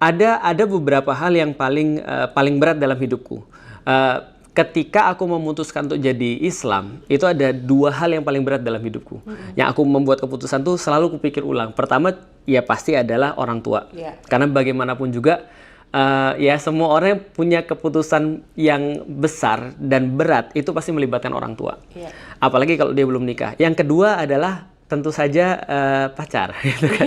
Ada beberapa hal yang paling berat dalam hidupku. Ketika aku memutuskan untuk jadi Islam, itu ada dua hal yang paling berat dalam hidupku. Yang aku membuat keputusan tuh selalu kupikir ulang. Pertama, ya pasti adalah orang tua. Karena bagaimanapun juga, ya semua orang yang punya keputusan yang besar dan berat itu pasti melibatkan orang tua. Apalagi kalau dia belum nikah. Yang kedua adalah tentu saja pacar, gitu kan.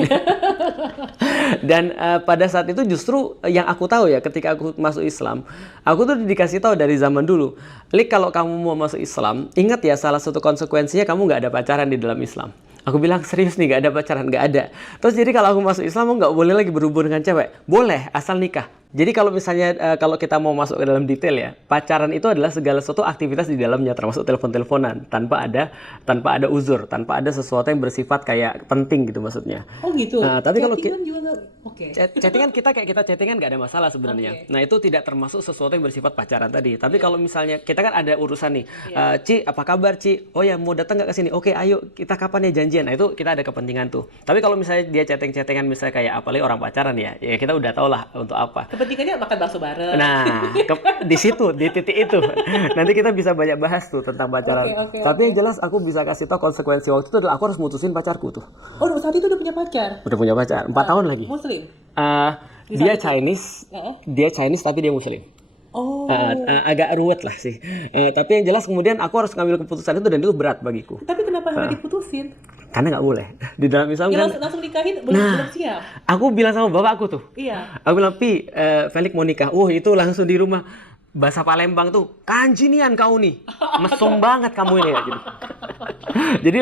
Dan pada saat itu justru yang aku tahu ya, ketika aku masuk Islam, aku tuh dikasih tahu dari zaman dulu, Lik, kalau kamu mau masuk Islam, ingat ya salah satu konsekuensinya kamu nggak ada pacaran di dalam Islam. Aku bilang serius nih, nggak ada pacaran, nggak ada. Terus jadi kalau aku masuk Islam, aku nggak boleh lagi berhubungan dengan cewek. Boleh, asal nikah. Jadi kalau misalnya kalau kita mau masuk ke dalam detail ya, pacaran itu adalah segala sesuatu aktivitas di dalamnya, termasuk telepon-teleponan, tanpa ada uzur, tanpa ada sesuatu yang bersifat kayak penting gitu maksudnya. Oh gitu. Tapi kalau Chattingan juga oke. chattingan kita chattingan nggak ada masalah sebenarnya. Nah itu tidak termasuk sesuatu yang bersifat pacaran tadi. Tapi kalau misalnya kita kan ada urusan nih, Ci apa kabar Ci? Oh ya mau datang nggak ke sini? Oke ayo kita kapan ya janjian? Nah itu kita ada kepentingan tuh. Tapi kalau misalnya dia chattingan misalnya kayak apalagi orang pacaran ya kita udah tau lah untuk apa. Kepentingannya makan bakso bareng. Nah, di situ, di titik itu. Nanti kita bisa banyak bahas tuh tentang pacaran. Tapi yang jelas aku bisa kasih tau konsekuensi waktu itu adalah aku harus mutusin pacarku tuh. Oh, saat itu udah punya pacar? Udah punya pacar, 4 tahun lagi. Muslim? Dia Chinese tapi dia Muslim. Oh. Agak ruwet lah sih. Tapi yang jelas kemudian aku harus ngambil keputusan itu dan itu berat bagiku. Tapi kenapa harus diputusin? Karena nggak boleh. Di dalam Islam Ya, kan langsung nikahin belum siap. Aku bilang sama bapakku tuh. Iya. Aku bilang, Pi, Felix mau nikah. Itu langsung di rumah. Bahasa Palembang tuh, kanjinian kau nih. Mesum banget kamu ini ya gitu. Jadi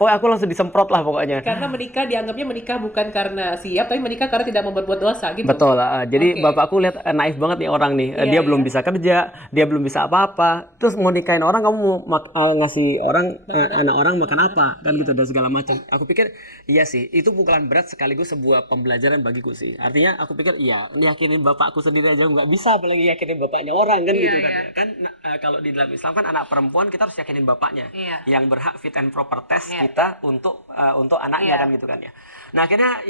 pokoknya aku langsung disemprot lah pokoknya. Karena dianggapnya menikah bukan karena siap, tapi menikah karena tidak mau berbuat dosa gitu. Betul. Jadi bapakku lihat naif banget nih orang nih. Dia belum bisa kerja, dia belum bisa apa-apa. Terus mau nikahin orang, kamu mau ngasih orang anak orang makan apa? Kan gitu dan segala macam. Aku pikir iya sih, itu pukulan berat sekaligus sebuah pembelajaran bagiku sih. Artinya aku pikir iya, yakinin bapakku sendiri aja nggak bisa, apalagi yakinin bapaknya orang kan gitu kan. Kan kalau di dalam Islam kan anak perempuan kita harus yakinin bapaknya. Yang berhak fit and proper test kita untuk anaknya kan gitu kan ya. Nah akhirnya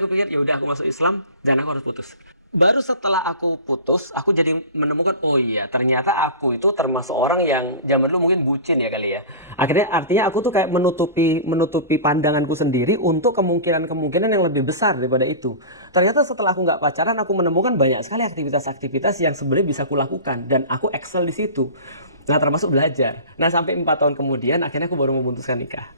aku pikir ya udah aku masuk Islam dan aku harus putus. Baru setelah aku putus, aku jadi menemukan oh iya ternyata aku itu termasuk orang yang zaman dulu mungkin bucin ya kali ya. Artinya aku tuh kayak menutupi pandanganku sendiri untuk kemungkinan yang lebih besar daripada itu. Ternyata setelah aku nggak pacaran, aku menemukan banyak sekali aktivitas-aktivitas yang sebenarnya bisa aku lakukan dan aku excel di situ. Nah termasuk belajar. Nah sampai 4 tahun kemudian akhirnya aku baru memutuskan nikah.